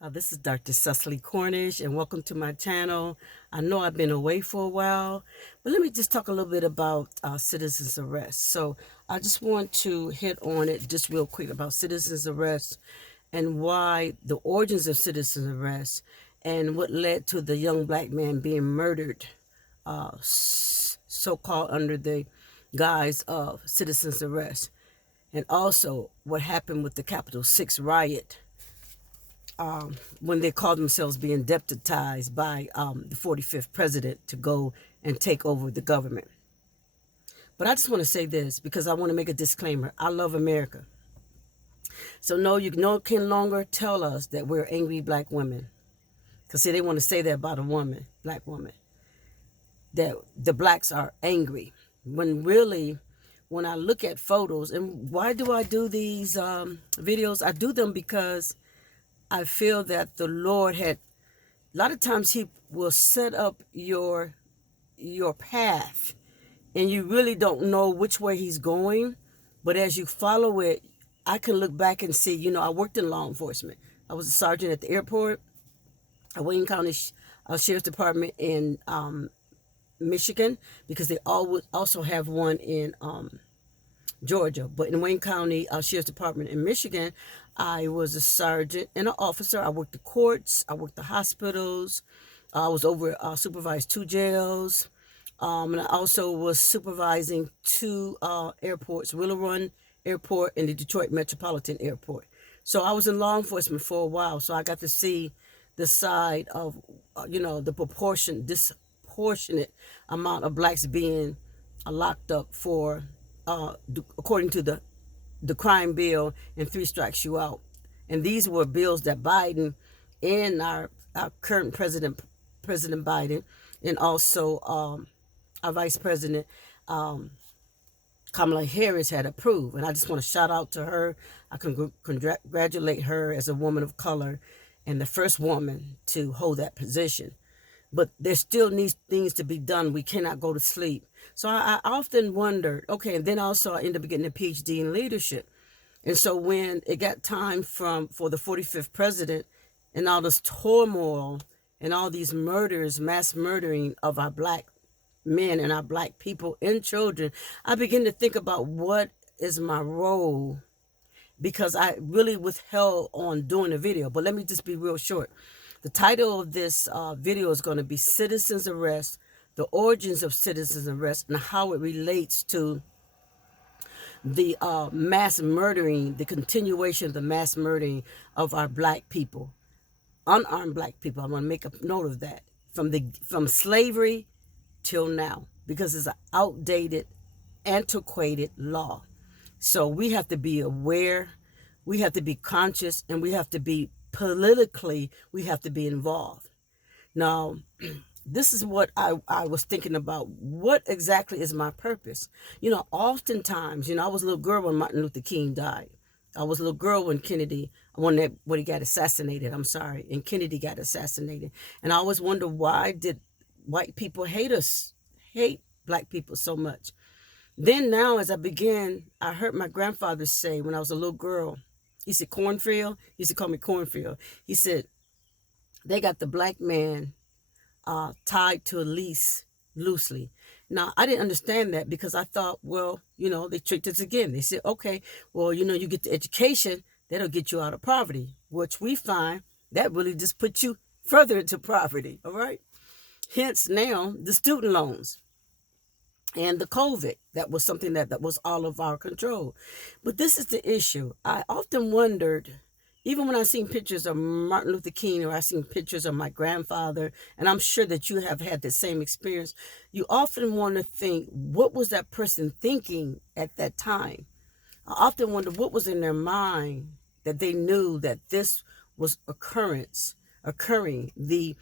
This is Dr. Cecily Cornish, and welcome to my channel. I know I've been away for a while, but let me just talk a little bit about citizens arrest. So I just want to hit on it just real quick about citizens arrest and why the origins of citizens arrest and what led to the young black man being murdered, so-called under the guise of citizens arrest, and also what happened with the Capitol 6 riot when they called themselves being deputized by the 45th president to go and take over the government. But I just want to say this because I want to make a disclaimer. I love America. So no, you can longer tell us that we're angry black women. Because see, they want to say that about a woman, black woman, that the blacks are angry. When really, when I look at photos, and why do I do these videos? I do them because I feel that the Lord had, a lot of times he will set up your path and you really don't know which way he's going. But as you follow it, I can look back and see, I worked in law enforcement. I was a sergeant at the airport, at Wayne County Sheriff's Department in Michigan, because they also have one in Georgia. But in Wayne County Sheriff's Department in Michigan, I was a sergeant and an officer. I worked the courts. I worked the hospitals. I was supervised 2 jails. And I also was supervising 2 airports, Willow Run Airport and the Detroit Metropolitan Airport. So I was in law enforcement for a while. So I got to see the side of, the disproportionate amount of blacks being locked up for, according to the crime bill and 3 strikes you out. And these were bills that Biden and our current President Biden, and also our Vice President Kamala Harris had approved. And I just want to shout out to her. I congratulate her as a woman of color and the first woman to hold that position. But there still needs things to be done. We cannot go to sleep. So I often wondered, okay, and then also I ended up getting a PhD in leadership. And so when it got time for the 45th president and all this turmoil and all these murders, mass murdering of our black men and our black people and children, I began to think about what is my role, because I really withheld on doing a video. But let me just be real short. The title of this video is going to be Citizens Arrest, the origins of citizens arrest, and how it relates to the mass murdering, the continuation of the mass murdering of our black people, unarmed black people. I'm going to make a note of that, from slavery till now, because it's an outdated, antiquated law. So we have to be aware, we have to be conscious, and we have to be politically, we have to be involved. Now, this is what I was thinking about. What exactly is my purpose? Oftentimes, I was a little girl when Martin Luther King died. I was a little girl when when he got assassinated. And Kennedy got assassinated. And I always wonder, why did white people hate black people so much? Then now, as I heard my grandfather say when I was a little girl, he said, cornfield. He used to call me cornfield. He said, they got the black man tied to a lease loosely. Now, I didn't understand that, because I thought, well, they tricked us again. They said, okay, well, you get the education, that'll get you out of poverty, which we find that really just puts you further into poverty, all right? Hence now the student loans and the COVID, that was something that was all of our control. But this is the issue. I often wondered, even when I seen pictures of Martin Luther King, or I seen pictures of my grandfather, and I'm sure that you have had the same experience, you often want to think, what was that person thinking at that time? I often wonder what was in their mind that they knew that this was occurring, the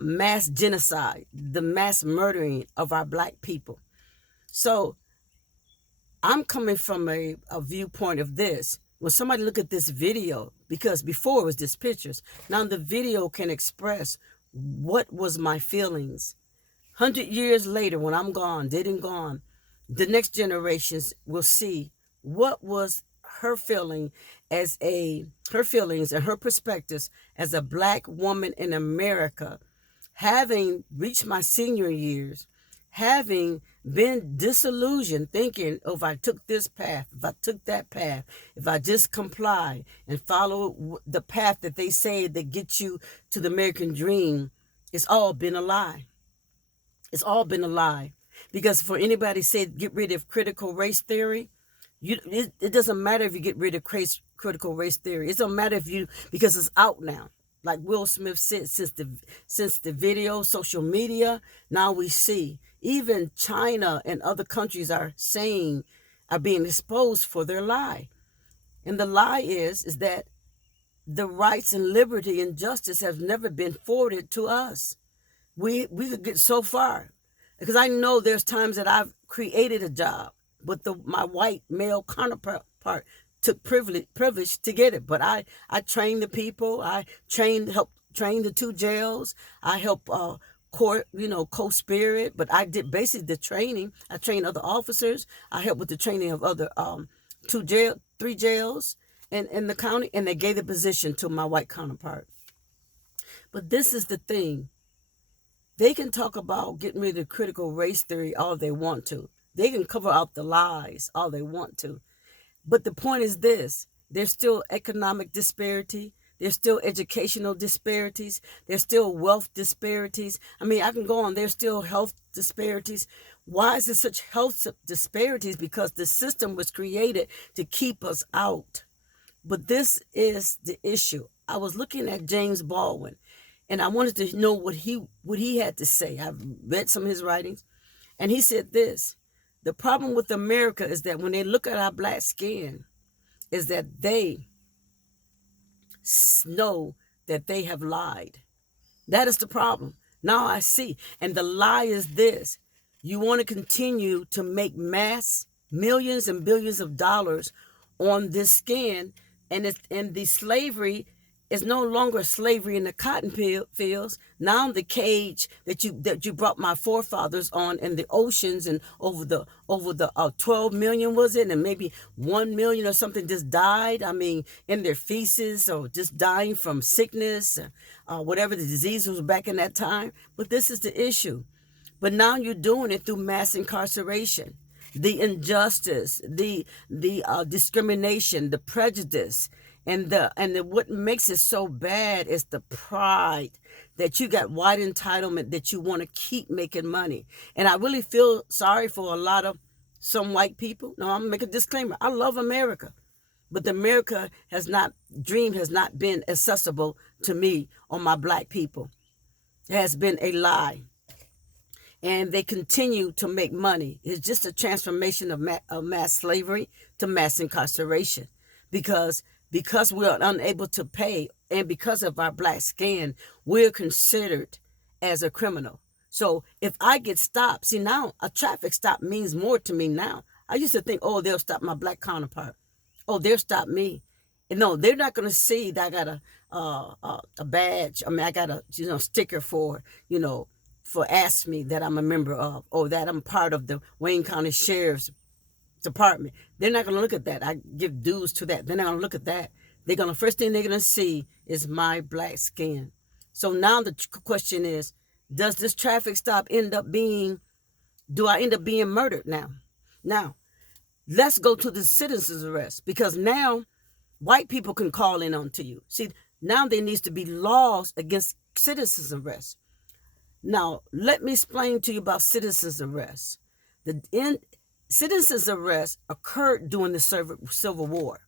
mass genocide, the mass murdering of our black people. So I'm coming from a viewpoint of this. When somebody look at this video, because before it was just pictures, now the video can express what was my feelings. 100 years later, when I'm gone, dead and gone, the next generations will see what was her feeling as her feelings and her perspectives as a Black woman in America, having reached my senior years, having been disillusioned, thinking, oh, if I took this path, if I took that path, if I just comply and follow the path that they say that gets you to the American dream, it's all been a lie. It's all been a lie. Because for anybody said get rid of critical race theory, it doesn't matter if you get rid of critical race theory. It doesn't matter if you, because it's out now. Like Will Smith said, since the video, social media, now we see even China and other countries are being exposed for their lie. And the lie is that the rights and liberty and justice have never been forwarded to us. We could get so far, because I know there's times that I've created a job, but my white male counterpart took privilege to get it. But I trained the people. I helped train the 2 jails. I helped co-spirit, but I did basically the training. I trained other officers. I helped with the training of other 3 jails in the county, and they gave the position to my white counterpart. But this is the thing. They can talk about getting rid of critical race theory all they want to. They can cover up the lies all they want to. But the point is this: there's still economic disparity. There's still educational disparities. There's still wealth disparities. I mean, I can go on. There's still health disparities. Why is there such health disparities? Because the system was created to keep us out. But this is the issue. I was looking at James Baldwin, and I wanted to know what he had to say. I've read some of his writings, and he said this: the problem with America is that when they look at our Black skin, is that they know that they have lied. That is the problem. Now I see. And the lie is this: you want to continue to make mass millions and billions of dollars on this skin, and the slavery is no longer slavery in the cotton fields. Now the cage that you brought my forefathers on in the oceans, and over the 12 million, was it, and maybe 1 million or something just died. I mean, in their feces, or just dying from sickness, whatever the disease was back in that time. But this is the issue. But now you're doing it through mass incarceration, the injustice, the discrimination, the prejudice. And what makes it so bad is the pride that you got, white entitlement, that you want to keep making money. And I really feel sorry for some white people. Now, I'm going to make a disclaimer. I love America, but America has not been accessible to me or my Black people. It has been a lie. And they continue to make money. It's just a transformation of mass slavery to mass incarceration. Because we're unable to pay, and because of our Black skin, we're considered as a criminal. So if I get stopped, see, now a traffic stop means more to me now. I used to think, oh, they'll stop my Black counterpart. Oh, they'll stop me. And no, they're not going to see that I got a badge. I mean, I got a sticker for ASME that I'm a member of, or that I'm part of the Wayne County Sheriff's Department. They're not going to look at that. I give dues to that. They're not going to look at that. First thing they're going to see is my Black skin. So now the question is, does this traffic stop do I end up being murdered now? Now, let's go to the citizen's arrest, because now white people can call in on to you. See, now there needs to be laws against citizen's arrest. Now, let me explain to you about citizen's arrest. Citizen's arrest occurred during the Civil War.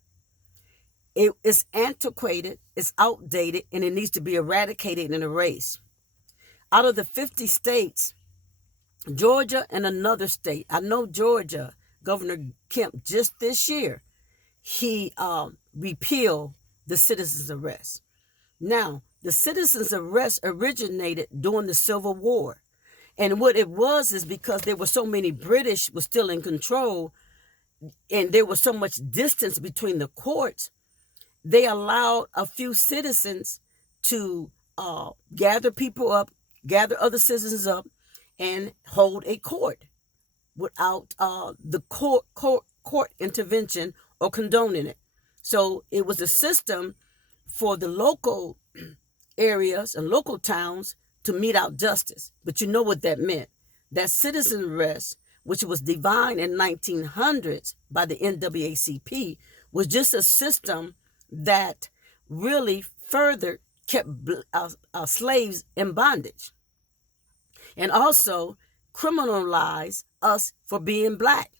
It's antiquated, it's outdated, and it needs to be eradicated and erased. Out of the 50 states, Georgia and another state, I know Georgia, Governor Kemp, just this year, he repealed the citizen's arrest. Now, the citizen's arrest originated during the Civil War. And what it was is because there were so many British was still in control, and there was so much distance between the courts, they allowed a few citizens to gather other citizens up, and hold a court without the court intervention or condoning it. So it was a system for the local areas and local towns to mete out justice. But you know what that meant. That citizen arrest, which was defined in 1900s by the NAACP, was just a system that really further kept slaves in bondage, and also criminalized us for being black.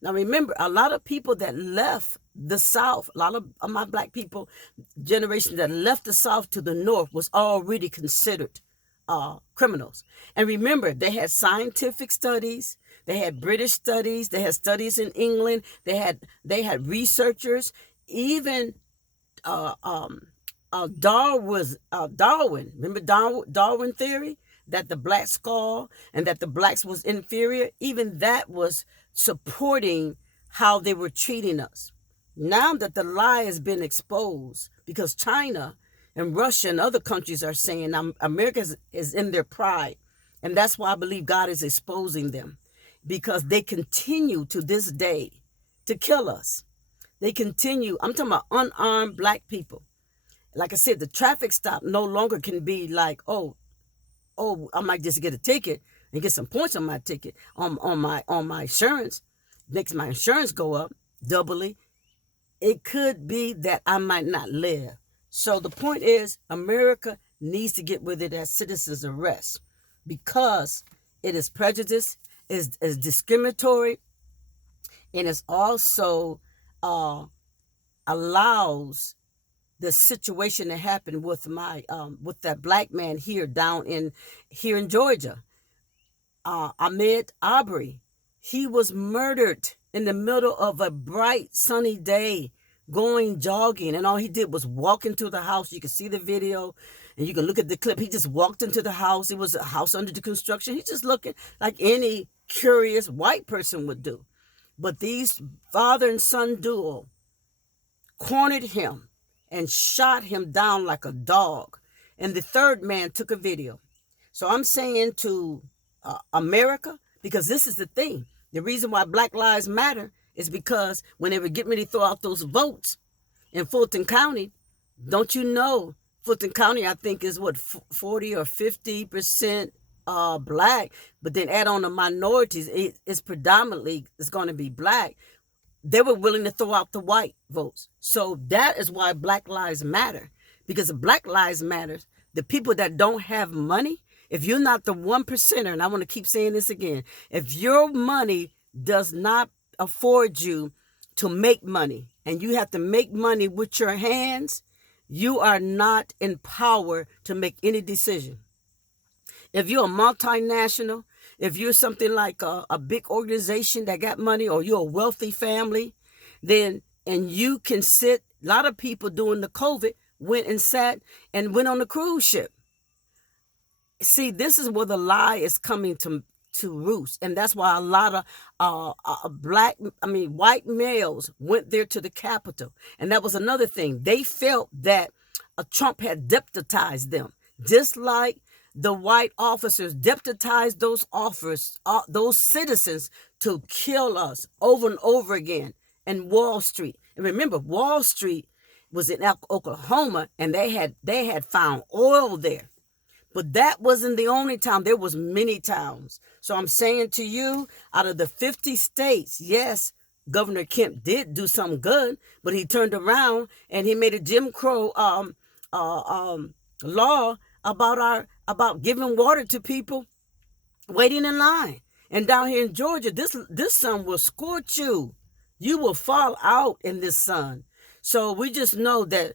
Now remember, a lot of people that left the South, a lot of my black people, generation that left the South to the North, was already considered criminals. And remember, they had scientific studies, they had British studies, they had studies in England, they had researchers, even Darwin. Remember Darwin theory, that the black skull and that the blacks was inferior. Even that was supporting how they were treating us. Now that the lie has been exposed, because China and Russia and other countries are saying America is in their pride, and that's why I believe God is exposing them, because they continue to this day to kill us. They continue. I'm talking about unarmed black people. Like I said, the traffic stop no longer can be like, oh, I might just get a ticket and get some points on my ticket, on my insurance. Makes my insurance go up doubly. It could be that I might not live. So the point is, America needs to get rid of that citizen's arrest, because it is prejudice, is discriminatory, and it's also allows the situation that happened with with that black man here in Georgia, Ahmed Aubrey. He was murdered in the middle of a bright sunny day, going jogging, and all he did was walk into the house. You can see the video, and you can look at the clip. He just walked into the house. It was a house under the construction. He's just looking like any curious white person would do. But these father and son duo cornered him and shot him down like a dog. And the third man took a video. So I'm saying to America, because this is the thing. The reason why Black Lives Matter is because when they were getting ready to throw out those votes in Fulton County, don't you know, Fulton County, I think, is what, 40 or 50% black, but then add on the minorities, it's predominantly, it's going to be black. They were willing to throw out the white votes. So that is why Black Lives Matter. Because if Black Lives Matter, the people that don't have money, if you're not the 1%er, and I want to keep saying this again, if your money does not afford you to make money, and you have to make money with your hands, you are not in power to make any decision. If you're a multinational, if you're something like a big organization that got money, or you're a wealthy family, then, and you can sit, a lot of people during the COVID went and sat and went on a cruise ship. See, this is where the lie is coming to roost. And that's why a lot of white males went there to the Capitol. And that was another thing. They felt that Trump had deputized them, just like the white officers deputized those citizens to kill us over and over again in Wall Street. And remember, Wall Street was in Oklahoma, and they had found oil there. But that wasn't the only town. There was many towns. So I'm saying to you, out of the 50 states, yes, Governor Kemp did do something good, but he turned around and he made a Jim Crow law about giving water to people waiting in line. And down here in Georgia, this sun will scorch you. You will fall out in this sun. So we just know that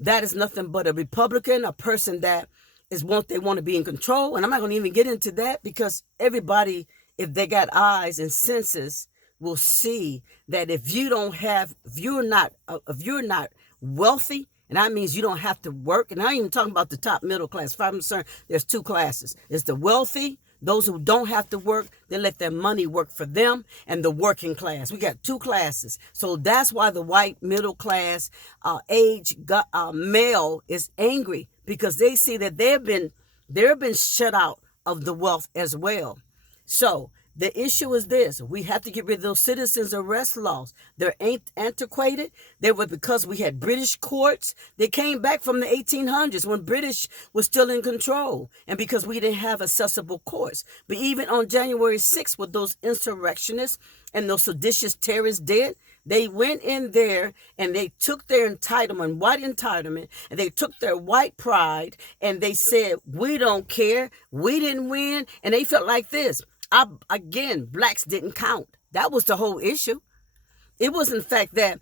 that is nothing but a Republican, a person that they want to be in control. And I'm not going to even get into that, because everybody, if they got eyes and senses, will see that if you're not wealthy, and that means you don't have to work. And I ain't even talking about the top middle class. If I'm concerned, there's two classes. It's the wealthy, those who don't have to work, they let their money work for them, and the working class. We got two classes. So that's why the white middle class male is angry, because they see that they've been shut out of the wealth as well. So The issue is this: we have to get rid of those citizens arrest laws. They're antiquated. They were because we had British courts. They came back from the 1800s when British was still in control, and because we didn't have accessible courts. But even on January 6th, with those insurrectionists and those seditious terrorists did, they went in there and they took their entitlement, white entitlement, and they took their white pride, and they said, we don't care, we didn't win. And they felt like this: again, blacks didn't count. That was the whole issue. It was, in fact, that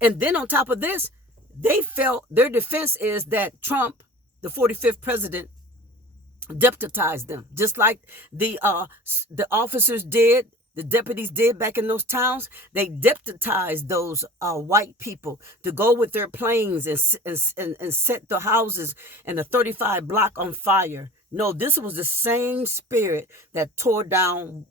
and then on top of this, they felt their defense is that Trump, the 45th president, deputized them, just like the officers did. The deputies did back in those towns. They deputized those white people to go with their planes and set the houses and the 35 block on fire. No, this was the same spirit that tore down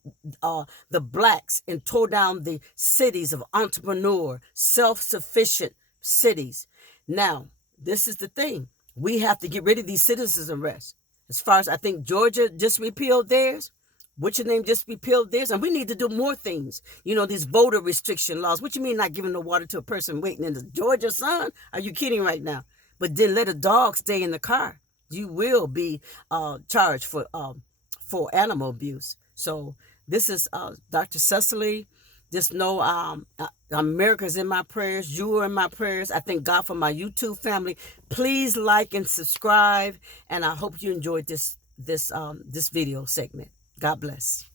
the blacks and tore down the cities of entrepreneur, self-sufficient cities. Now, this is the thing. We have to get rid of these citizens arrests. As far as I think Georgia just repealed theirs. What's your name just repealed this? And we need to do more things. You know, these voter restriction laws. What you mean not giving no water to a person waiting in the Georgia sun? Are you kidding right now? But then let a dog stay in the car. You will be charged for animal abuse. So this is Dr. Cecily. Just know America's in my prayers. You are in my prayers. I thank God for my YouTube family. Please like and subscribe. And I hope you enjoyed this video segment. God bless.